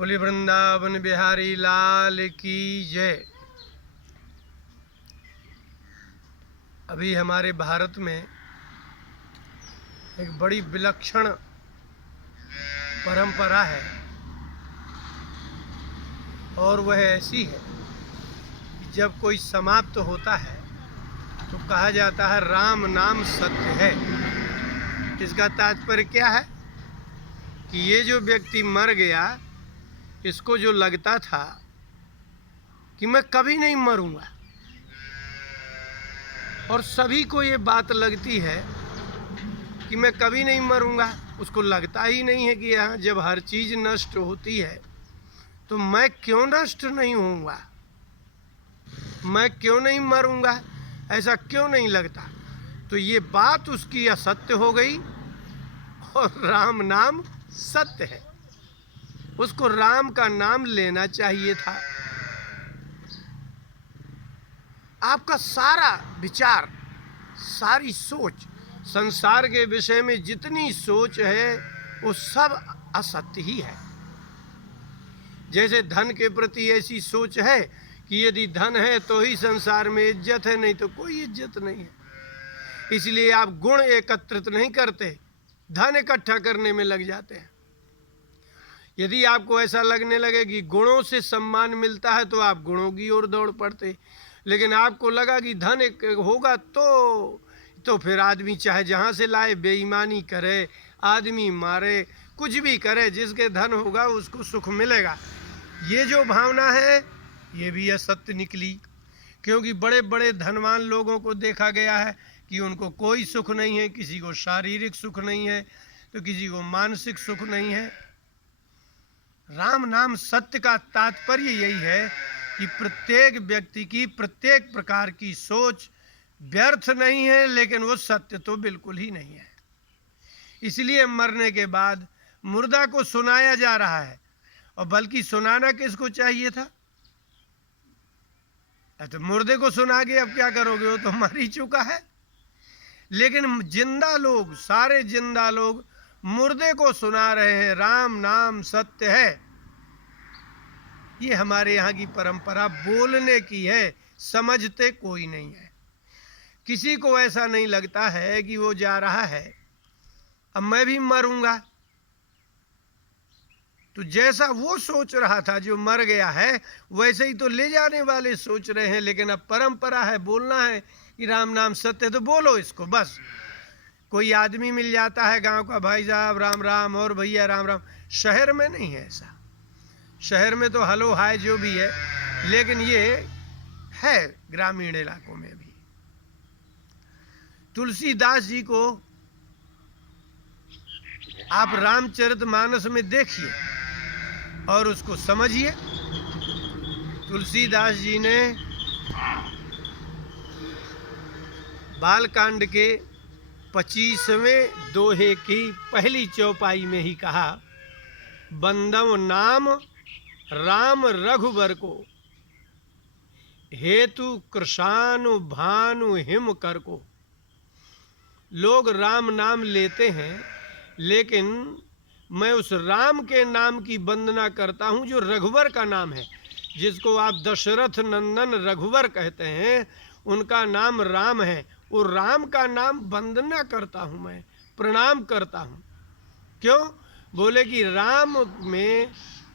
बोले वृंदावन बिहारी लाल की जय। अभी हमारे भारत में एक बड़ी विलक्षण परंपरा है और वह ऐसी है कि जब कोई समाप्त होता है तो कहा जाता है राम नाम सत्य है। इसका तात्पर्य क्या है कि ये जो व्यक्ति मर गया, इसको जो लगता था कि मैं कभी नहीं मरूंगा, और सभी को ये बात लगती है कि मैं कभी नहीं मरूंगा, उसको लगता ही नहीं है कि यहाँ जब हर चीज़ नष्ट होती है तो मैं क्यों नष्ट नहीं होऊंगा, मैं क्यों नहीं मरूंगा, ऐसा क्यों नहीं लगता। तो ये बात उसकी असत्य हो गई और राम नाम सत्य है। उसको राम का नाम लेना चाहिए था। आपका सारा विचार, सारी सोच, संसार के विषय में जितनी सोच है वो सब असत्य ही है। जैसे धन के प्रति ऐसी सोच है कि यदि धन है तो ही संसार में इज्जत है, नहीं तो कोई इज्जत नहीं है। इसलिए आप गुण एकत्रित नहीं करते, धन इकट्ठा करने में लग जाते हैं। यदि आपको ऐसा लगने लगे कि गुणों से सम्मान मिलता है तो आप गुणों की ओर दौड़ पड़ते, लेकिन आपको लगा कि धन होगा तो फिर आदमी चाहे जहाँ से लाए बेईमानी करे, आदमी मारे, कुछ भी करे, जिसके धन होगा उसको सुख मिलेगा। ये जो भावना है ये भी असत्य निकली, क्योंकि बड़े बड़े धनवान लोगों को देखा गया है कि उनको कोई सुख नहीं है, किसी को शारीरिक सुख नहीं है तो किसी को मानसिक सुख नहीं है। राम नाम सत्य का तात्पर्य यही है कि प्रत्येक व्यक्ति की प्रत्येक प्रकार की सोच व्यर्थ नहीं है, लेकिन वो सत्य तो बिल्कुल ही नहीं है। इसलिए मरने के बाद मुर्दा को सुनाया जा रहा है, और बल्कि सुनाना किसको चाहिए था? तो मुर्दे को सुना के अब क्या करोगे, वो तो मर ही चुका है। लेकिन जिंदा लोग, सारे जिंदा लोग मुर्दे को सुना रहे हैं राम नाम सत्य है। ये हमारे यहाँ की परंपरा बोलने की है, समझते कोई नहीं है। किसी को ऐसा नहीं लगता है कि वो जा रहा है, अब मैं भी मरूंगा। तो जैसा वो सोच रहा था जो मर गया है, वैसे ही तो ले जाने वाले सोच रहे हैं। लेकिन अब परंपरा है, बोलना है कि राम नाम सत्य है तो बोलो इसको बस। कोई आदमी मिल जाता है गांव का, भाई साहब राम राम, और भैया राम राम। शहर में नहीं है ऐसा, शहर में तो हलो हाय जो भी है, लेकिन ये है ग्रामीण इलाकों में भी। तुलसीदास जी को आप रामचरितमानस में देखिए और उसको समझिए। तुलसीदास जी ने बालकांड के 25वें दोहे की पहली चौपाई में ही कहा, बंदव नाम राम रघुबर को, हेतु कृशानु भानु हिम कर को। लोग राम नाम लेते हैं, लेकिन मैं उस राम के नाम की वंदना करता हूँ जो रघुवर का नाम है, जिसको आप दशरथ नंदन रघुवर कहते हैं, उनका नाम राम है। वो राम का नाम वंदना करता हूँ, मैं प्रणाम करता हूँ। क्यों? बोले कि राम में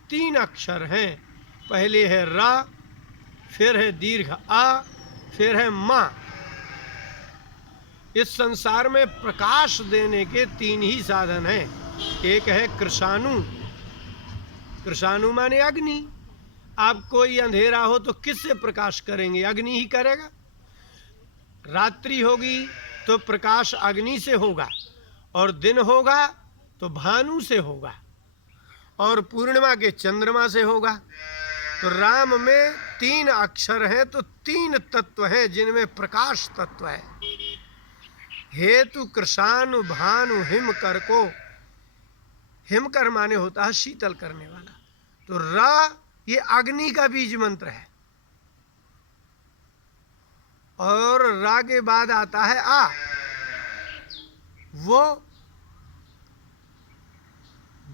3 अक्षर हैं, पहले है रा, फिर है दीर्घ आ, फिर है माँ। इस संसार में प्रकाश देने के 3 ही साधन हैं। एक है कृशानु, कृशानु माने अग्नि। आप कोई अंधेरा हो तो किससे प्रकाश करेंगे? अग्नि ही करेगा। रात्रि होगी तो प्रकाश अग्नि से होगा, और दिन होगा तो भानु से होगा, और पूर्णिमा के चंद्रमा से होगा। तो राम में 3 अक्षर हैं, तो 3 तत्व हैं जिनमें प्रकाश तत्व है। हेतु कृशानु भानु हिम कर को, हिम कर माने होता है शीतल करने वाला। तो रा ये अग्नि का बीज मंत्र है, और रा के बाद आता है आ, वो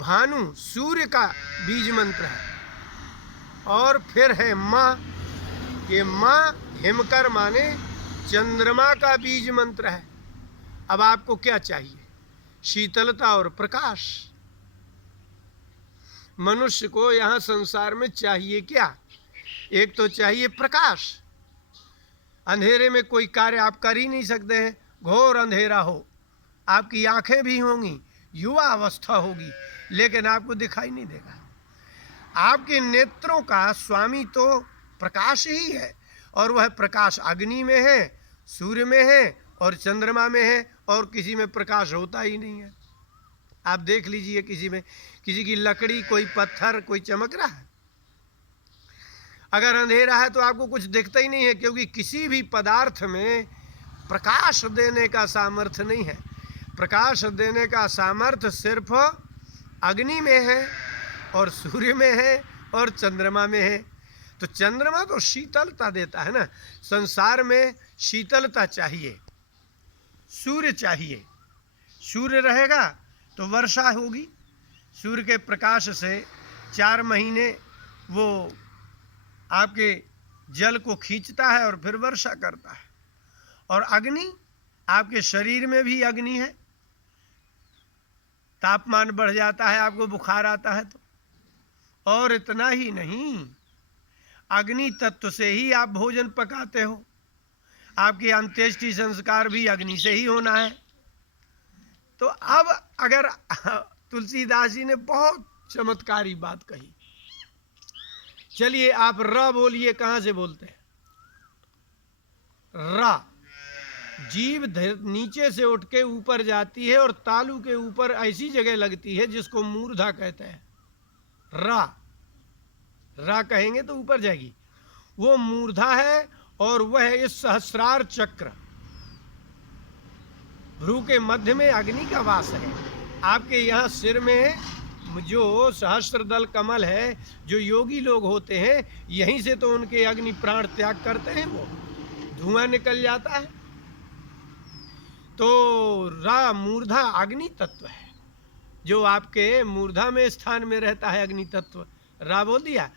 भानु सूर्य का बीज मंत्र है। और फिर है माँ, ये माँ हिमकर माने चंद्रमा का बीज मंत्र है। अब आपको क्या चाहिए? शीतलता और प्रकाश। मनुष्य को यहाँ संसार में चाहिए क्या? एक तो चाहिए प्रकाश। अंधेरे में कोई कार्य आप कर ही नहीं सकते हैं। घोर अंधेरा हो, आपकी आंखें भी होंगी, युवा अवस्था होगी, लेकिन आपको दिखाई नहीं देगा। आपके नेत्रों का स्वामी तो प्रकाश ही है, और वह प्रकाश अग्नि में है, सूर्य में है और चंद्रमा में है, और किसी में प्रकाश होता ही नहीं है। आप देख लीजिए, किसी की लकड़ी, कोई पत्थर, कोई चमक रहा है। अगर अंधेरा है तो आपको कुछ दिखता ही नहीं है, क्योंकि किसी भी पदार्थ में प्रकाश देने का सामर्थ्य नहीं है। प्रकाश देने का सामर्थ्य सिर्फ अग्नि में है और सूर्य में है और चंद्रमा में है। तो चंद्रमा तो शीतलता देता है ना। संसार में शीतलता चाहिए, सूर्य चाहिए। सूर्य रहेगा तो वर्षा होगी। सूर्य के प्रकाश से 4 महीने वो आपके जल को खींचता है और फिर वर्षा करता है। और अग्नि, आपके शरीर में भी अग्नि है। तापमान बढ़ जाता है, आपको बुखार आता है तो। और इतना ही नहीं, अग्नि तत्व से ही आप भोजन पकाते हो। आपके अंत्येष्टि संस्कार भी अग्नि से ही होना है। तो अब अगर तुलसीदास जी ने बहुत चमत्कारी बात कही। चलिए आप र बोलिए, कहाँ से बोलते हैं? रा। जीभ नीचे से उठ के ऊपर जाती है और तालू के ऊपर ऐसी जगह लगती है जिसको मूर्धा कहते हैं। रा, रा कहेंगे तो ऊपर जाएगी, वो मूर्धा है। और वह इस सहस्रार चक्र, भ्रू के मध्य में अग्नि का वास है। आपके यहाँ सिर में जो सहस्त्र दल कमल है, जो योगी लोग होते हैं, यहीं से तो उनके अग्नि प्राण त्याग करते हैं, वो धुआं निकल जाता है। तो रा मूर्धा अग्नि तत्व है, जो आपके मूर्धा में स्थान में रहता है अग्नि तत्व। रा बोल दिया।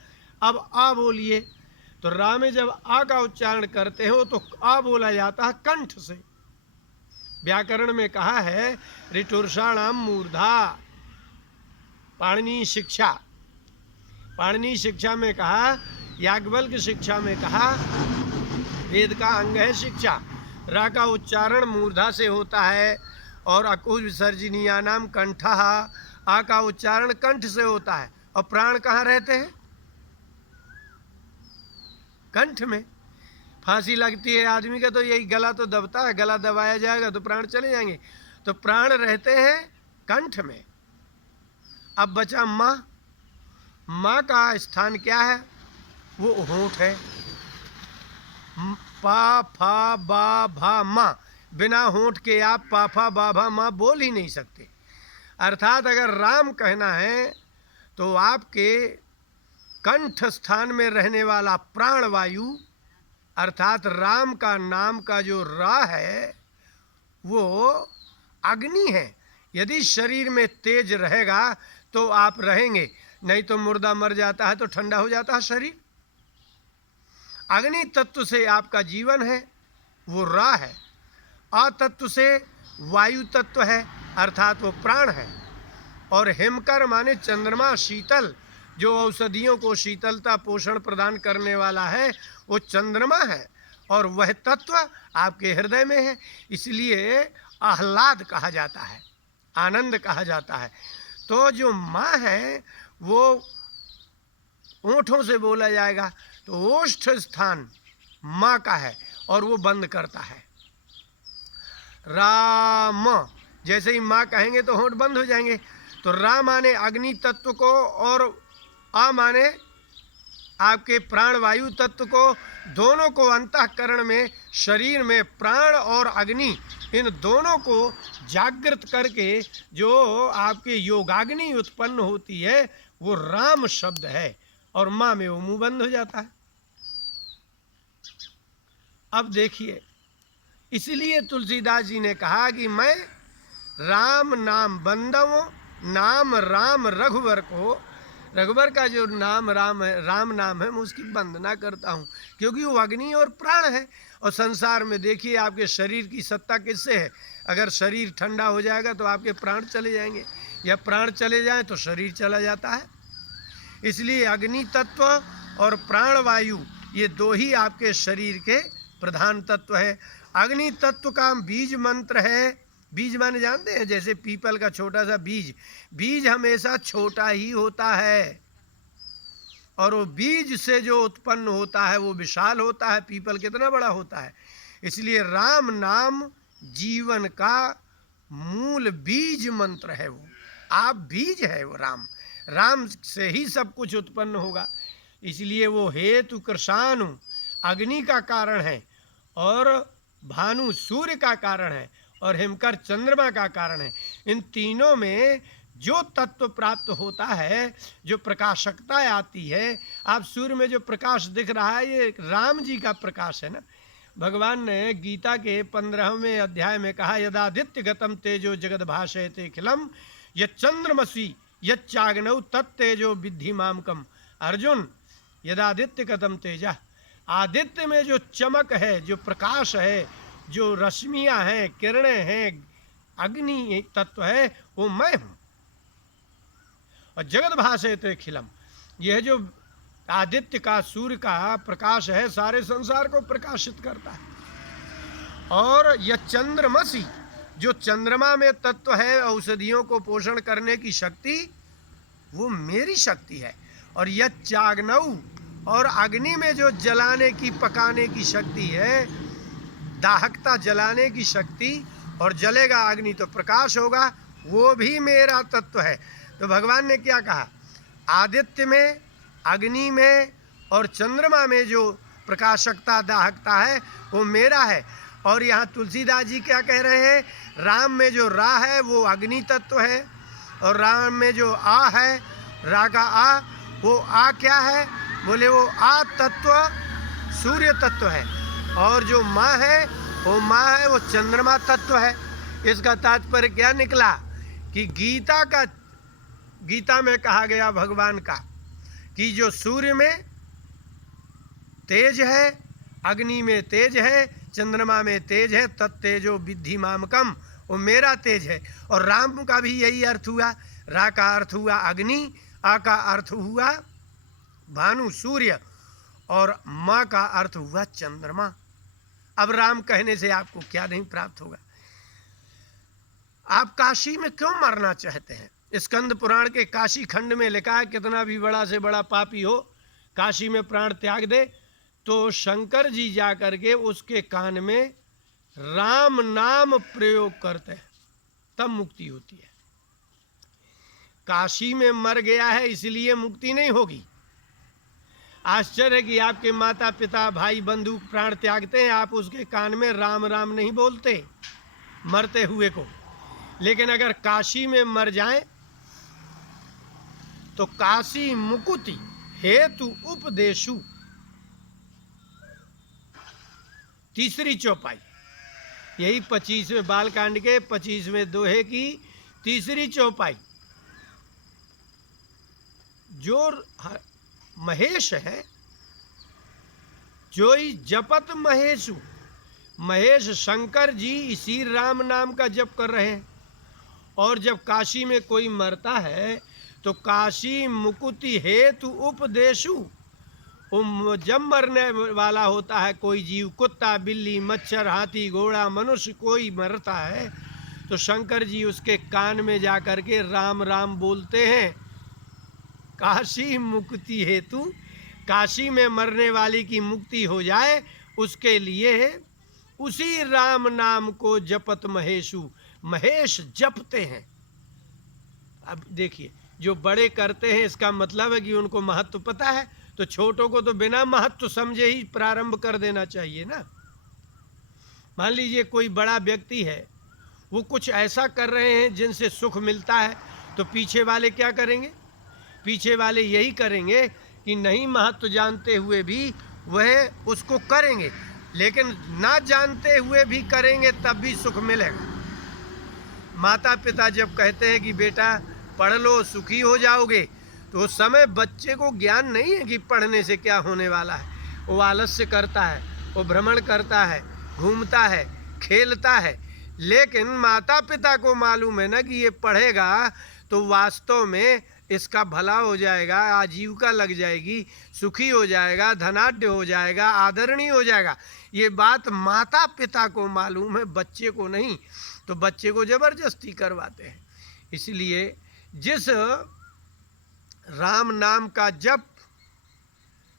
अब आ बोलिए। तो रा में जब आ का उच्चारण करते हो तो आ बोला जाता है कंठ से। व्याकरण में कहा है ऋतुर्षाणाम मूर्धा। पाणिनि शिक्षा, पाणिनि शिक्षा में कहा, याज्ञवल्क्य शिक्षा में कहा, वेद का अंग है शिक्षा। रा का उच्चारण मूर्धा से होता है। और अकुज विसर्जनीया नाम कंठ। आ का उच्चारण कंठ से होता है। और प्राण कहाँ रहते हैं? कंठ में। फांसी लगती है आदमी का तो यही गला तो दबता है, गला दबाया जाएगा तो प्राण चले जाएंगे। तो प्राण रहते हैं कंठ में। अब बचा माँ। माँ का स्थान क्या है? वो होंठ है। पा फा बा भा माँ, बिना होंठ के आप पा फा बा भा माँ बोल ही नहीं सकते। अर्थात अगर राम कहना है तो आपके कंठ स्थान में रहने वाला प्राण वायु, अर्थात राम का नाम का जो रा है वो अग्नि है। यदि शरीर में तेज रहेगा तो आप रहेंगे, नहीं तो मुर्दा मर जाता है तो ठंडा हो जाता है शरीर। अग्नि तत्व से आपका जीवन है, वो रा है। अतत्व से वायु तत्व है, अर्थात वो प्राण है। और हिमकर माने चंद्रमा, शीतल, जो औषधियों को शीतलता पोषण प्रदान करने वाला है, वो चंद्रमा है। और वह तत्व आपके हृदय में है, इसलिए आह्लाद कहा जाता है, आनंद कहा जाता है। तो जो माँ है वो ओंठों से बोला जाएगा, तो ओष्ठ स्थान माँ का है और वो बंद करता है। राम, जैसे ही माँ कहेंगे तो होंठ बंद हो जाएंगे। तो रा माने अग्नि तत्व को और आ माने आपके प्राण वायु तत्व को, दोनों को अंतःकरण में, शरीर में प्राण और अग्नि, इन दोनों को जागृत करके जो आपके योगाग्नि उत्पन्न होती है वो राम शब्द है। और माँ में वो मुंह बंद हो जाता है। अब देखिए, इसलिए तुलसीदास जी ने कहा कि मैं राम नाम बंदव नाम राम रघुवर को, रघुवर का जो नाम राम है, राम नाम है, मैं उसकी वंदना करता हूँ, क्योंकि वो अग्नि और प्राण है। और संसार में देखिए आपके शरीर की सत्ता किससे है? अगर शरीर ठंडा हो जाएगा तो आपके प्राण चले जाएंगे, या प्राण चले जाए तो शरीर चला जाता है। इसलिए अग्नि तत्व और प्राण वायु ये दो ही आपके शरीर के प्रधान तत्व है। अग्नि तत्व का बीज मंत्र है। बीज माने जानते हैं, जैसे पीपल का छोटा सा बीज, बीज हमेशा छोटा ही होता है, और वो बीज से जो उत्पन्न होता है वो विशाल होता है। पीपल कितना बड़ा होता है। इसलिए राम नाम जीवन का मूल बीज मंत्र है। वो आप बीज है, वो राम, राम से ही सब कुछ उत्पन्न होगा। इसलिए वो हेतु कृषाणु अग्नि का कारण है, और भानु सूर्य का कारण है, और हिमकर चंद्रमा का कारण है। इन तीनों में जो तत्व प्राप्त होता है, जो प्रकाशकता आती है, आप सूर्य में जो प्रकाश दिख रहा है ये राम जी का प्रकाश है ना। भगवान ने गीता के 15वें अध्याय में कहा, यदादित्य गतम तेजो जगद भाषयते खिलम यच्चंद्रमसि यच्चाग्नौ तत्तेजो विद्धि मामकम। अर्जुन, यदादित्य गतम तेजा, आदित्य में जो चमक है, जो प्रकाश है, जो रश्मियां हैं, किरणें हैं, अग्नि तत्व है, वो मैं हूं। और जगत भाषयते खिलम, यह जो आदित्य का, सूर्य का प्रकाश है, सारे संसार को प्रकाशित करता है। और यह चंद्रमसी, जो चंद्रमा में तत्व है, औषधियों को पोषण करने की शक्ति, वो मेरी शक्ति है। और यह चाग्नऊ, और अग्नि में जो जलाने की, पकाने की शक्ति है, दाहकता जलाने की शक्ति, और जलेगा अग्नि तो प्रकाश होगा, वो भी मेरा तत्व है। तो भगवान ने क्या कहा? आदित्य में, अग्नि में और चंद्रमा में जो प्रकाशकता, दाहकता है, वो मेरा है। और यहाँ तुलसीदास जी क्या कह रहे हैं? राम में जो रा है वो अग्नि तत्व है, और राम में जो आ है, रा का आ, वो आ क्या है? बोले वो आ तत्व सूर्य तत्व है, और जो माँ है वो माँ है, वो चंद्रमा तत्व है। इसका तात्पर्य क्या निकला कि गीता में कहा गया भगवान का कि जो सूर्य में तेज है, अग्नि में तेज है, चंद्रमा में तेज है, तत्तेजो विद्धि मामकम, वो मेरा तेज है। और राम का भी यही अर्थ हुआ। रा का अर्थ हुआ अग्नि, आ का अर्थ हुआ भानु सूर्य, और माँ का अर्थ हुआ चंद्रमा। अब राम कहने से आपको क्या नहीं प्राप्त होगा? आप काशी में क्यों मरना चाहते हैं? स्कंद पुराण के काशी खंड में लिखा है, कितना भी बड़ा से बड़ा पापी हो, काशी में प्राण त्याग दे तो शंकर जी जा करके उसके कान में राम नाम प्रयोग करते हैं, तब मुक्ति होती है। काशी में मर गया है इसलिए मुक्ति नहीं होगी। आश्चर्य कि आपके माता पिता, भाई बंधु प्राण त्यागते हैं, आप उसके कान में राम राम नहीं बोलते मरते हुए को। लेकिन अगर काशी में मर जाए तो काशी मुकुति हेतु उपदेशु, तीसरी चौपाई, यही 25वें बालकांड के 25वें दोहे की तीसरी चौपाई। जो महेश है, जोई जपत महेशु, महेश शंकर जी इसी राम नाम का जप कर रहे हैं। और जब काशी में कोई मरता है तो काशी मुकुति हेतु उपदेशु, जब मरने वाला होता है कोई जीव, कुत्ता, बिल्ली, मच्छर, हाथी, घोड़ा, मनुष्य कोई मरता है, तो शंकर जी उसके कान में जा कर के राम राम बोलते हैं। काशी मुक्ति हेतु, काशी में मरने वाले की मुक्ति हो जाए उसके लिए उसी राम नाम को जपत महेशु, महेश जपते हैं। अब देखिए, जो बड़े करते हैं इसका मतलब है कि उनको महत्व पता है, तो छोटों को तो बिना महत्व समझे ही प्रारंभ कर देना चाहिए ना। मान लीजिए कोई बड़ा व्यक्ति है, वो कुछ ऐसा कर रहे हैं जिनसे सुख मिलता है, तो पीछे वाले क्या करेंगे? पीछे वाले यही करेंगे कि नहीं महत्व जानते हुए भी वह उसको करेंगे, लेकिन ना जानते हुए भी करेंगे तब भी सुख मिलेगा। माता पिता जब कहते हैं कि बेटा पढ़ लो सुखी हो जाओगे। तो उस समय बच्चे को ज्ञान नहीं है कि पढ़ने से क्या होने वाला है। वो आलस्य करता है, वो भ्रमण करता है, घूमता है, खेलता है। लेकिन माता पिता को मालूम है ना कि ये पढ़ेगा तो वास्तव में इसका भला हो जाएगा, आजीविका लग जाएगी, सुखी हो जाएगा, धनाढ्य हो जाएगा, आदरणीय हो जाएगा। ये बात माता पिता को मालूम है, बच्चे को नहीं। तो बच्चे को जबरदस्ती करवाते हैं। इसलिए जिस राम नाम का जप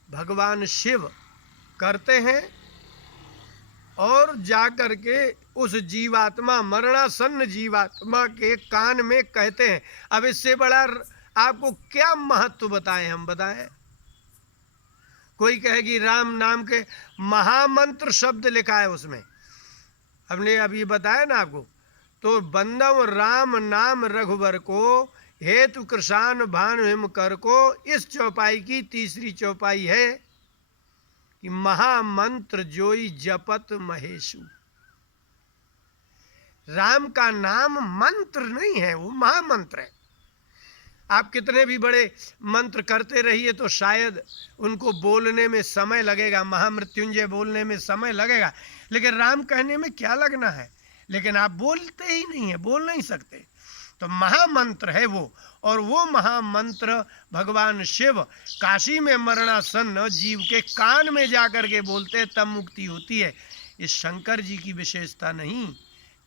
भगवान शिव करते हैं और जाकर के उस जीवात्मा, मरणासन्न जीवात्मा के कान में कहते हैं। अब इससे बड़ा आपको क्या महत्व बताएं हम, बताएं। कोई कहे कि राम नाम के महामंत्र शब्द लिखा है उसमें, हमने अभी बताया ना आपको। तो बंदव राम नाम रघुवर को, हेतु कृषान भानु हिम कर को। इस चौपाई की तीसरी चौपाई है कि महामंत्र जोई जपत महेशु। राम का नाम मंत्र नहीं है, वो महामंत्र है। आप कितने भी बड़े मंत्र करते रहिए तो शायद उनको बोलने में समय लगेगा, महामृत्युंजय बोलने में समय लगेगा, लेकिन राम कहने में क्या लगना है। लेकिन आप बोलते ही नहीं है, बोल नहीं सकते। तो महामंत्र है वो, और वो महामंत्र भगवान शिव काशी में मरणासन्न जीव के कान में जाकर के बोलते हैं, तब मुक्ति होती है। इस शंकर जी की विशेषता नहीं,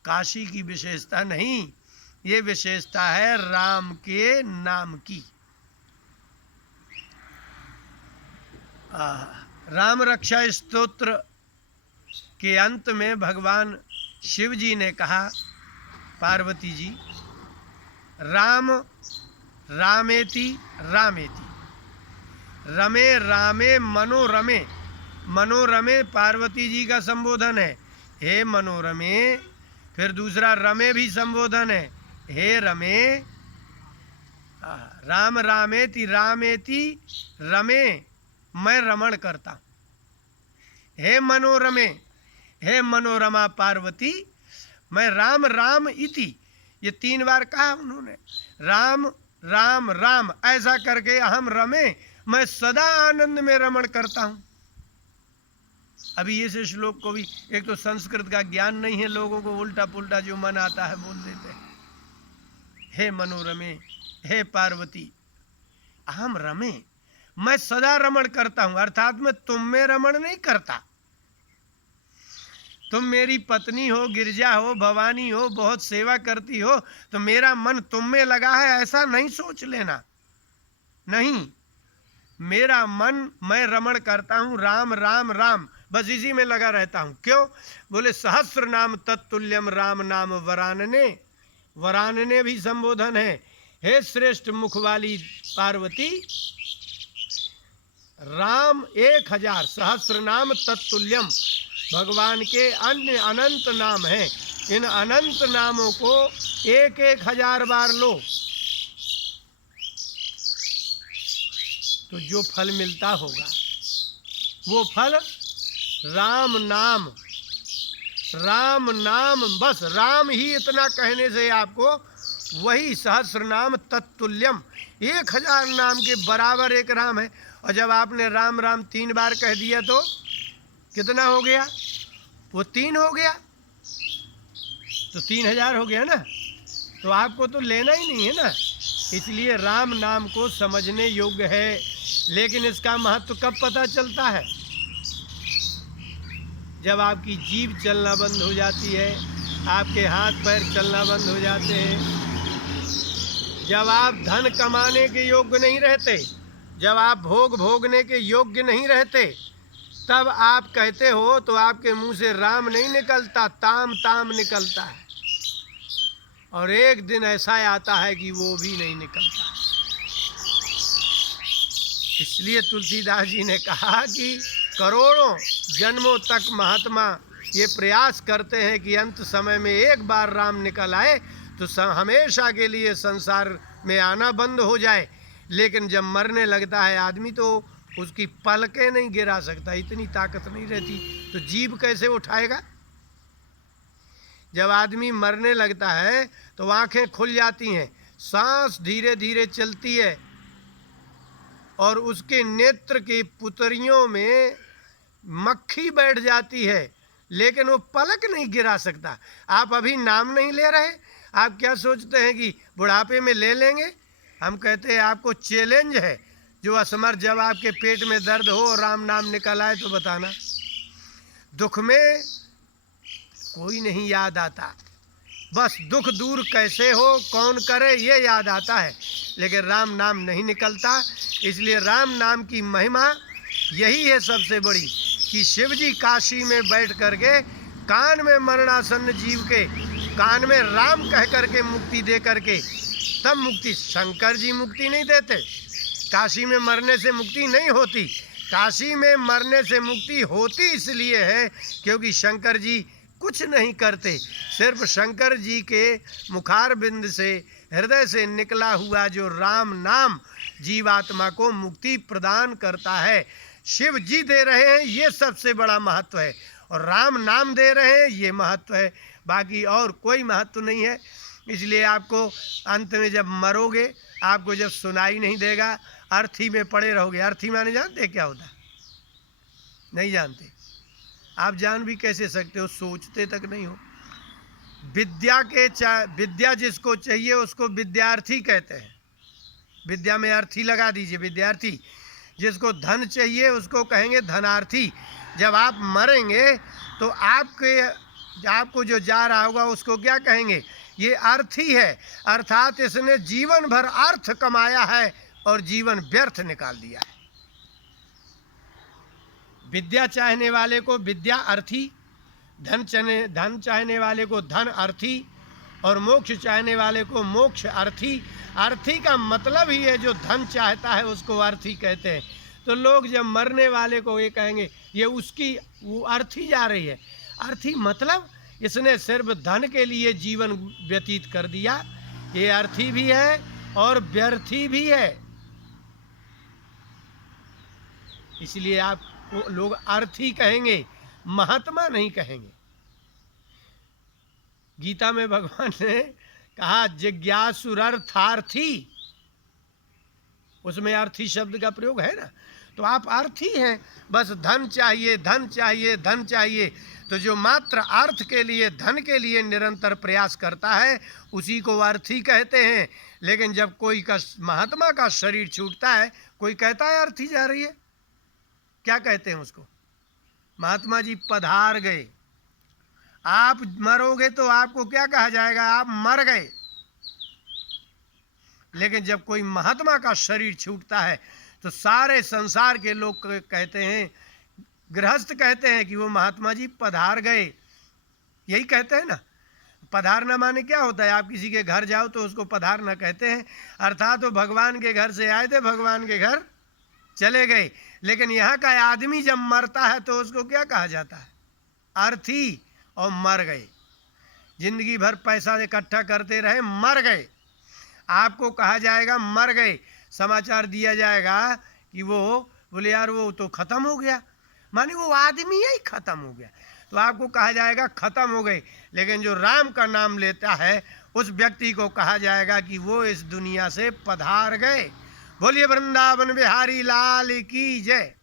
काशी की विशेषता नहीं, ये विशेषता है राम के नाम की। राम रक्षा स्तोत्र के अंत में भगवान शिव जी ने कहा, पार्वती जी, राम रामेति रामेति, रमे रामे मनोरमे। मनोरमे पार्वती जी का संबोधन है, हे मनोरमे। फिर दूसरा रमे भी संबोधन है, हे रमे। राम रामेति रामेति रमे, मैं रमण करता हूँ। हे मनोरमे, हे मनोरमा पार्वती, मैं राम राम इति, ये 3 बार कहा उन्होंने। राम राम राम ऐसा करके हम रमे, मैं सदा आनंद में रमण करता हूँ। अभी इस श्लोक को भी, एक तो संस्कृत का ज्ञान नहीं है लोगों को, उल्टा पुल्टा जो मन आता है बोल देते हैं। हे मनोरमे, हे पार्वती, हम रमे, मैं सदा रमण करता हूं। अर्थात मैं तुम में रमण नहीं करता। तुम मेरी पत्नी हो, गिरजा हो, भवानी हो, बहुत सेवा करती हो, तो मेरा मन तुम में लगा है ऐसा नहीं सोच लेना। नहीं, मेरा मन, मैं रमण करता हूं, राम राम राम, बस इसी में लगा रहता हूं। क्यों? बोले सहस्र नाम तत्तुल्यम राम नाम वरानने। वरानने भी संबोधन है। हे श्रेष्ठ मुख वाली पार्वती, राम 1000 सहस्र नाम तत्तुल्यम, भगवान के अन्य अनंत नाम हैं। इन अनंत नामों को 1000 बार लो तो जो फल मिलता होगा वो फल राम नाम, राम नाम, बस राम ही इतना कहने से आपको वही सहस्र नाम तत्तुल्यम, 1000 नाम के बराबर एक राम है। और जब आपने राम राम 3 बार कह दिया तो कितना हो गया? वो 3 हो गया, तो 3000 हो गया ना। तो आपको तो लेना ही नहीं है ना। इसलिए राम नाम को समझने योग्य है, लेकिन इसका महत्व कब पता चलता है? जब आपकी जीभ चलना बंद हो जाती है, आपके हाथ पैर चलना बंद हो जाते हैं, जब आप धन कमाने के योग्य नहीं रहते, जब आप भोग भोगने के योग्य नहीं रहते, तब आप कहते हो तो आपके मुंह से राम नहीं निकलता, ताम ताम निकलता है। और एक दिन ऐसा आता है कि वो भी नहीं निकलता। इसलिए तुलसीदास जी ने कहा कि करोड़ों जन्मों तक महात्मा ये प्रयास करते हैं कि अंत समय में एक बार राम निकल आए तो हमेशा के लिए संसार में आना बंद हो जाए। लेकिन जब मरने लगता है आदमी तो उसकी पलकें नहीं गिरा सकता, इतनी ताकत नहीं रहती, तो जीभ कैसे उठाएगा? जब आदमी मरने लगता है तो आंखें खुल जाती हैं, सांस धीरे धीरे चलती है और उसके नेत्र के पुतरियों में मक्खी बैठ जाती है, लेकिन वो पलक नहीं गिरा सकता। आप अभी नाम नहीं ले रहे, आप क्या सोचते हैं कि बुढ़ापे में ले लेंगे? हम कहते हैं आपको चैलेंज है, जो असमर्थ जब आपके पेट में दर्द हो और राम नाम निकल आए तो बताना। दुख में कोई नहीं याद आता, बस दुख दूर कैसे हो, कौन करे, ये याद आता है, लेकिन राम नाम नहीं निकलता। इसलिए राम नाम की महिमा यही है सबसे बड़ी, कि शिव जी काशी में बैठ करके कान में मरणासन्न जीव के कान में राम कह करके मुक्ति दे करके तब मुक्ति। शंकर जी मुक्ति नहीं देते, काशी में मरने से मुक्ति नहीं होती। काशी में मरने से मुक्ति होती इसलिए है क्योंकि शंकर जी कुछ नहीं करते, सिर्फ शंकर जी के मुखार बिंद से, हृदय से निकला हुआ जो राम नाम जीवात्मा को मुक्ति प्रदान करता है। शिव जी दे रहे हैं, ये सबसे बड़ा महत्व है, और राम नाम दे रहे हैं, ये महत्व है, बाकी और कोई महत्व नहीं है। इसलिए आपको अंत में जब मरोगे, आपको जब सुनाई नहीं देगा, अर्थी में पड़े रहोगे। अर्थी माने जानते क्या होता? नहीं जानते। आप जान भी कैसे सकते हो, सोचते तक नहीं हो। विद्या जिसको चाहिए उसको विद्यार्थी कहते हैं, विद्या में अर्थी लगा दीजिए, विद्यार्थी। जिसको धन चाहिए उसको कहेंगे धनार्थी। जब आप मरेंगे तो आपको जो जा रहा होगा उसको क्या कहेंगे? ये अर्थी है, अर्थात इसने जीवन भर अर्थ कमाया है और जीवन व्यर्थ निकाल दिया है। विद्या चाहने वाले को विद्या अर्थी, धन चाहने वाले को धन अर्थी, और मोक्ष चाहने वाले को मोक्ष अर्थी। अर्थी का मतलब ही है जो धन चाहता है उसको अर्थी कहते हैं। तो लोग जब मरने वाले को ये कहेंगे ये उसकी वो अर्थी जा रही है। अर्थी मतलब इसने सिर्फ धन के लिए जीवन व्यतीत कर दिया, ये अर्थी भी है और व्यर्थी भी है। इसलिए आप लोग अर्थी कहेंगे, महात्मा नहीं कहेंगे। गीता में भगवान ने कहा जिज्ञासुरर्थार्थी, उसमें अर्थी शब्द का प्रयोग है ना। तो आप अर्थी हैं, बस धन चाहिए, धन चाहिए, धन चाहिए। तो जो मात्र अर्थ के लिए, धन के लिए निरंतर प्रयास करता है उसी को अर्थी कहते हैं। लेकिन जब कोई का महात्मा का शरीर छूटता है, कोई कहता है अर्थी जा रही है, क्या कहते हैं उसको? महात्मा जी पधार गए। आप मरोगे तो आपको क्या कहा जाएगा? आप मर गए। लेकिन जब कोई महात्मा का शरीर छूटता है तो सारे संसार के लोग कहते हैं, गृहस्थ कहते हैं कि वो महात्मा जी पधार गए। यही कहते हैं ना। पधारना माने क्या होता है? आप किसी के घर जाओ तो उसको पधारना कहते हैं, अर्थात वो भगवान के घर से आए थे, भगवान के घर चले गए। लेकिन यहाँ का आदमी जब मरता है तो उसको क्या कहा जाता है? अर्थी। और मर गए। जिंदगी भर पैसा इकट्ठा करते रहे, मर गए। आपको कहा जाएगा मर गए, समाचार दिया जाएगा कि वो बोले यार वो तो खत्म हो गया, माने वो आदमी ही खत्म हो गया। तो आपको कहा जाएगा खत्म हो गए। लेकिन जो राम का नाम लेता है उस व्यक्ति को कहा जाएगा कि वो इस दुनिया से पधार गए। बोलिए वृंदावन बिहारी लाल की जय।